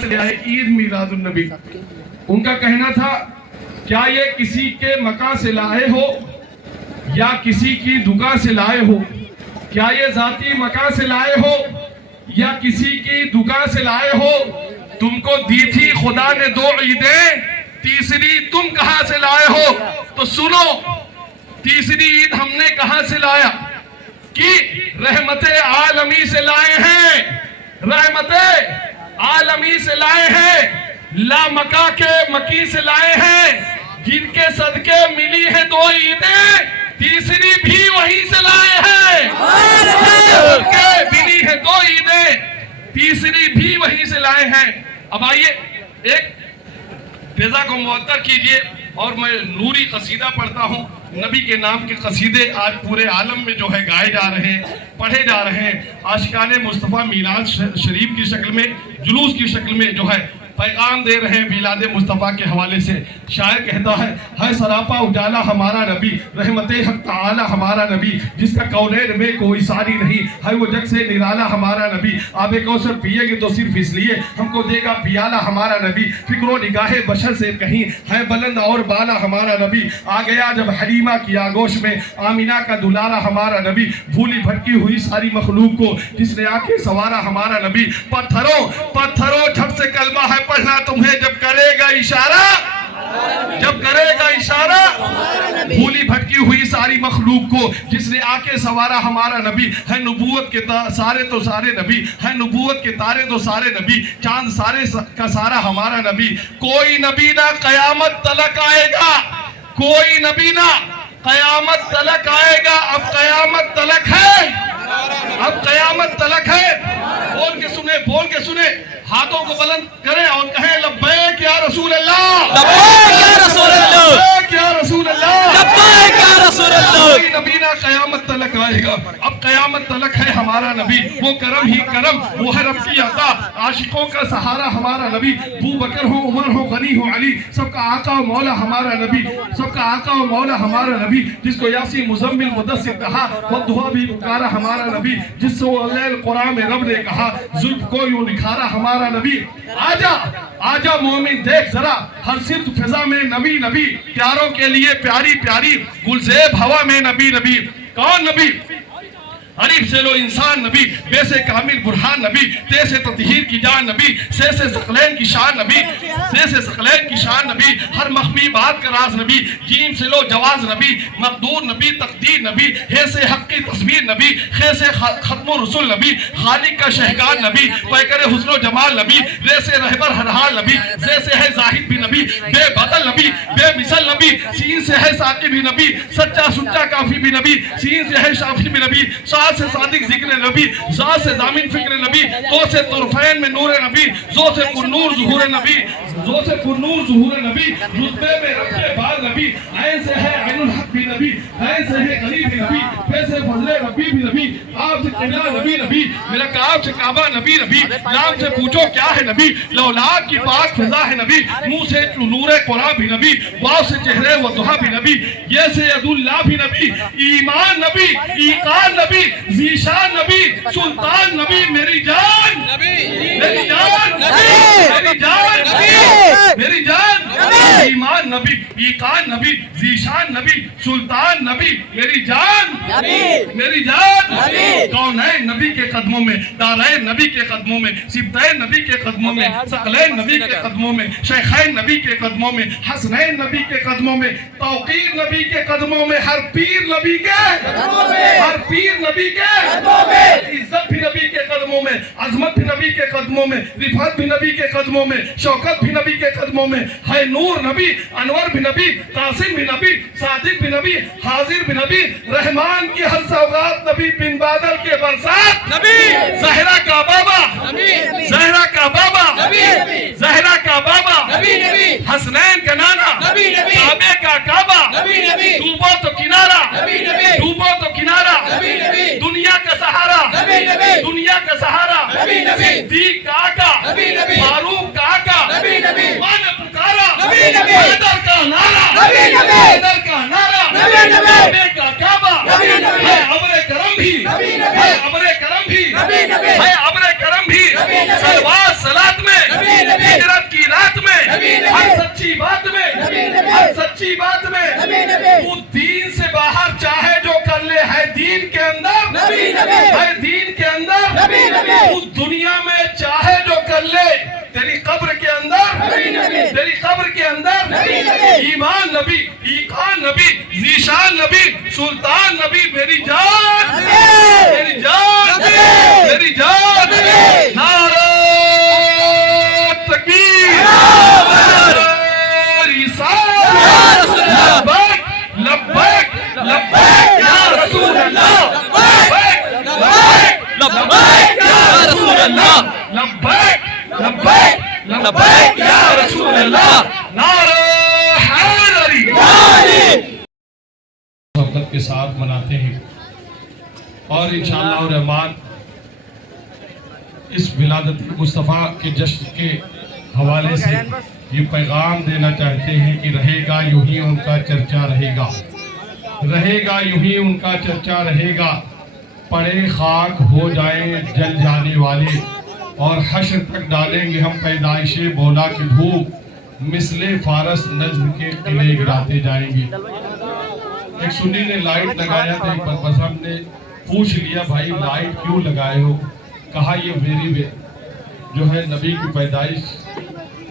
سے آئے عید میلاد النبی. ان کا کہنا تھا کیا یہ کسی کے مکان سے لائے ہو یا کسی کی دکان سے لائے ہو, کیا یہ ذاتی مکان سے لائے ہو یا کسی کی دکان سے لائے ہو, تم کو دی تھی خدا نے 2 عیدیں, تیسری تم کہاں سے لائے ہو. تو سنو, تیسری عید ہم نے کہاں سے لایا کہ رحمت عالمی سے لائے ہیں, رحمت عالمی سے لائے ہیں, لا مکہ کے مکی سے لائے ہیں, جن کے صدقے ملی ہیں 2 عیدیں, تیسری بھی وہیں سے لائے ہیں. صدقے ملی ہیں 2 عیدیں, تیسری بھی وہیں سے لائے ہیں. اب آئیے ایک فضا کو معطر کیجئے اور میں نوری قصیدہ پڑھتا ہوں. نبی کے نام کے قصیدے آج پورے عالم میں جو ہے گائے جا رہے ہیں, پڑھے جا رہے ہیں. عاشقان مصطفیٰ میلاد شریف کی شکل میں, جلوس کی شکل میں جو ہے پیغام دے رہے ہیں میلاد مصطفیٰ کے حوالے سے. شاعر کہتا ہے سراپا اجالا ہمارا نبی, رحمت حق تعالی ہمارا نبی, جس کا کونین میں کوئی ساری نہیں, ہے وہ جگ سے نرالا ہمارا نبی. آب کوثر پیے گے تو صرف اس لیے ہم کو دے گا پیالہ ہمارا نبی. فکر و نگاہ بشر سے کہیں ہے بلند اور بالا ہمارا نبی. آ گیا جب حلیمہ کی آگوش میں آمینہ کا دلارا ہمارا نبی. بھولی بھٹکی ہوئی ساری مخلوق کو جس نے آنکھیں سوارا ہمارا نبی. پتھروں جھٹ سے کلمہ ہے پڑھنا تمہیں جب کرے گا اشارہ, جب کرے گا اشارہ. بھولی بھٹکی ہوئی ساری مخلوق کو جس نے آنکھیں سوارا ہمارا نبی. ہے نبوت کے سارے تو سارے نبی, ہے نبوت کے تارے تو سارے نبی, چاند سارے کا سارا ہمارا نبی. کوئی نبی نہ قیامت تلک آئے گا, کوئی نبی نہ قیامت تلک آئے گا. اب قیامت تلک ہے, اب قیامت تلک ہے. بول کے سنے, بول کے سنے, ہاتھوں کو بلند کریں اور کہیں لبیک یا رسول اللہ, لبیک یا رسول اللہ, لبیک یا رسول اللہ, لبیک یا رسول اللہ. کوئی نبی نہ قیامت تلک آئے گا. اب قیامت تلک ہے ہمارا نبی. وہ کرم ہی کرم, وہ ہے رب کی عطا, عاشقوں کا سہارا ہمارا نبی. ابو بکر ہو, عمر ہو, غنی ہو, علی, سب کا آقا و مولا ہمارا نبی, سب کا آقا و مولا ہمارا نبی. جس کو یاسین مزمل مدثر کہا, والضحیٰ بھی پکارا ہمارا نبی. جس کو لیل قرآن میں رب نے کہا, زلف کو یوں نکھارا ہمارا نبی. آجا آجا مومن دیکھ ذرا, ہر صرف فضا میں نبی نبی, پیاروں کے لیے پیاری پیاری, گلزیب ہوا میں نبی نبی. کون نبی؟ عریف سے لو انسان نبی, بے سے کامل برہان نبی, تے سے تطہیر کی جان نبی, سے ثقلین کی شان نبی, سے ثقلین کی شان نبی, ہر مخفی بات کا راز نبی, جیم سے لو جواز نبی, مقدور نبی, تقدیر نبی, ہے سے حق کی تصویر نبی, خے سے ختم الرسل نبی, خالق کا شہگان نبی, پیکر حسن و جمال نبی, رے سے رہبر ہر حال نبی, سے ہے زاہد بھی نبی, بے بدل نبی, بے مثل نبی, سین سے ہے ساقی بھی نبی, سچا سچا کافی بھی نبی, سین سے ہے شافی بھی نبی, سے صادق ذکر نبی, ذات سے ضامن فکر نبی, تو سے طرفین میں نور نبی, زو سے پر نور ظہور نبی, زو سے پر نور ظہور نبی, رتبے میں رب بعد نبی, عین سے ہے عین الحق بھی نبی, عین سے ہے غریب بھی نبی, پہ سے فضل ربی بھی نبی, آپ سے قبلہ نبی نبی, میرا کعب سے کعبہ نبی نبی, نام سے پوچھو کیا ہے نبی, لولاک کی پاک فضا ہے نبی, منہ سے نور قرآن بھی نبی, واو سے چہرے و دہا بھی نبی, یہ سے ید اللہ بھی نبی, ایمان نبی, ایقان نبی, ذیشان نبی, سلطان نبی, میری جان, میری جان, میری جان, میری جان, ایمان نبی, ایقان نبی, ذیشان نبی, سلطان نبی, میری جان, میری جان. کونین نبی کے قدموں میں, دارین نبی کے قدموں میں, سبتین نبی کے قدموں میں, ثقلین نبی کے قدموں میں, شیخین نبی کے قدموں میں, حسنین نبی کے قدموں میں, توقیر نبی کے قدموں میں, ہر پیر نبی کے, ہر پیر نبی کے قدموں میں, عزت بھی نبی کے قدموں میں, عظمت بھی نبی کے قدموں میں, رفعت بھی نبی کے قدموں میں, شوکت بھی نبی کے قدموں میں, ہے نور نبی, انور بھی نبی, قاسم بھی نبی, صادق بھی نبی, حاضر بھی نبی, رحمان کی ہر سوغات نبی, بن بادل کے برسات نبی, زہرا کا بابا نبی, زہرا کا بابا نبی, زہرا کا بابا نبی, حسنین کا نانا نبی, کعبے کا کعبہ نبی, ڈوبو تو کنارہ نبی, ڈوبو تو کنارہ نبی, دنیا کا سہارا, دنیا کا سہارا, صدیق کا آقا, فاروق کا آقا, ماں نے پکارا, حیدر کا نعرہ, حیدر کا نعرہ, کعبے کا کعبہ, ہے ابر کرم بھی, ہے ابر کرم بھی, ہے ابر کرم بھی, صلوات صلات میں ہر دین کے اندر تو دنیا میں چاہے جو کر لے، تیری قبر کے اندر ایمان نبی، ایقان نبی، ذیشان نبی، سلطان نبی، میری جان نعرہ تکبیر، نعرہ رسالت، لبیک لبیک یا رسول اللہ، لبیک یا رسول اللہ، لبیک یا رسول اللہ، نعرہ حیدری محبت کے ساتھ مناتے ہیں، اور انشاءاللہ الرحمن اس ولادت مصطفیٰ کے جشن کے حوالے سے یہ پیغام دینا چاہتے ہیں کہ رہے گا یوں ہی ان کا چرچا رہے گا، یوں ہی ان کا چرچا رہے گا، پڑے خاک ہو جائیں جل جانے والے، اور حشر تک ڈالیں گے ہم پیدائش مولا کی دھوپ، مثل فارس نجم کے قلعے گراتے جائیں گے۔ ایک سنی نے لائٹ لگایا تھا، ایک بار بس ہم نے پوچھ لیا بھائی لائٹ کیوں لگائے ہو؟ کہا یہ میری جو ہے نبی کی پیدائش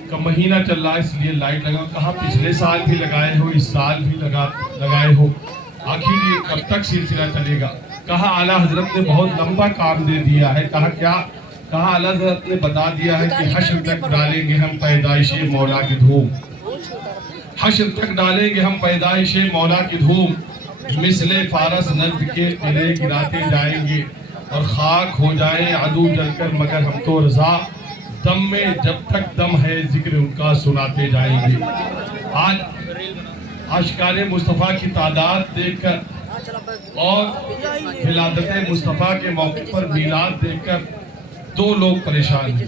کا مہینہ چل رہا ہے اس لیے لائٹ لگا۔ کہا پچھلے سال بھی لگائے ہو، اس سال بھی لگائے ہو، آخر یہ کب تک سلسلہ چلے گا؟ کہا اعلیٰ حضرت نے بہت لمبا کام دے دیا ہے۔ کہا کیا؟ کہا اعلیٰ حضرت نے بتا دیا ہے کہ حشر تک ڈالیں گے ہم پیدائش مولا کی دھوم، حشر تک ڈالیں گے ہم پیدائش مولا کی دھوم، مثل فارس نجم کے قلعے گراتے جائیں گے، اور خاک ہو جائیں عدو جل کر مگر ہم تو رضا، دم میں جب تک دم ہے ذکر ان کا سناتے جائیں گے۔ آج عاشقان مصطفیٰ کی تعداد دیکھ کر اور ولادت مصطفیٰ کے موقع پر میلاد دیکھ کر دو لوگ پریشان ہیں،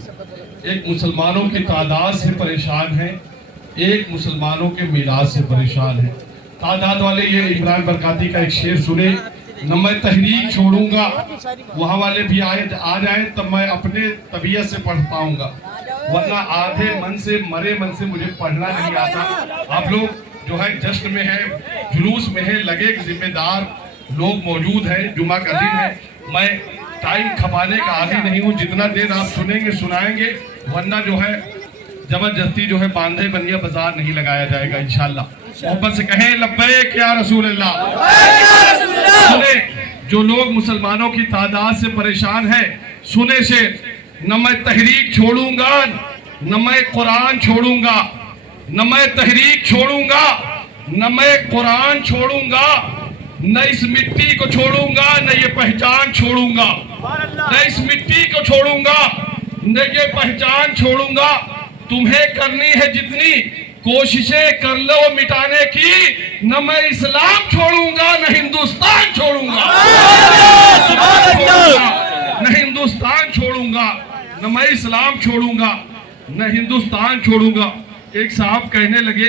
ایک مسلمانوں کی تعداد سے پریشان ہیں، ایک مسلمانوں کے میلاد سے پریشان ہیں۔ تعداد والے یہ عمران برکاتی کا ایک شعر سنے، نہ میں تحریک چھوڑوں گا، وہاں والے بھی آ جائیں تب میں اپنے طبیعت سے پڑھ پاؤں گا، ورنہ آدھے من سے مرے من سے مجھے پڑھنا نہیں آتا۔ آپ لوگ جو ہے جشن میں ہیں، جلوس میں ہیں، لگے کہ ذمہ دار لوگ موجود ہیں، جمعہ کا دن ہے، میں ٹائم کھپانے کا عادی نہیں ہوں، جتنا دیر آپ سنیں گے سنائیں گے، ورنہ جو ہے زبردستی جو ہے باندھے بنیا بازار نہیں لگایا جائے گا انشاءاللہ۔ محبت سے کہیں لبیک یا رسول اللہ۔ سنیں جو لوگ مسلمانوں کی تعداد سے پریشان ہیں، سنے سے نہ میں تحریک چھوڑوں گا، نہ میں قرآن چھوڑوں گا، نہ میں تحریک چھوڑوں گا، نہ میں قرآن چھوڑوں گا، نہ اس مٹی کو چھوڑوں گا، نہ یہ پہچان چھوڑوں گا، نہ اس مٹی کو چھوڑوں گا، نہ یہ پہچان چھوڑوں گا، تمہیں کرنی ہے جتنی کوششیں کر لو مٹانے کی، نہ میں اسلام چھوڑوں گا نہ ہندوستان چھوڑوں گا، نہ ہندوستان چھوڑوں گا، نہ میں اسلام چھوڑوں گا نہ ہندوستان چھوڑوں گا۔ ایک صاحب کہنے لگے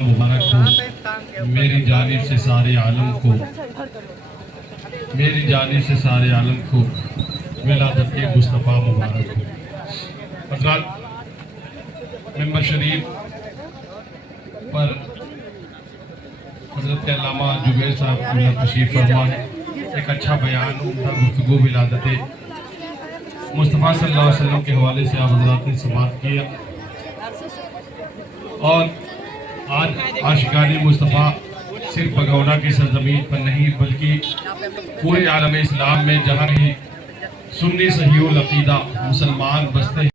مبارک ہو میری جانب سے سارے عالم کو، میری جانب سے سارے عالم کو ولادت مصطفیٰ مبارک ہو۔ حضرات ممبر شریف پر حضرت علامہ جبیر صاحب تشریف فرما ہے، ایک اچھا بیان عمدہ گفتگو ولادت مصطفیٰ صلی اللہ علیہ وسلم کے حوالے سے آپ حضرات نے سماعت کیا، اور آج عاشقان مصطفیٰ صرف بگونا کی سرزمین پر نہیں بلکہ پورے عالم اسلام میں جہاں بھی سنی صحیح العقیدہ مسلمان بستے ہیں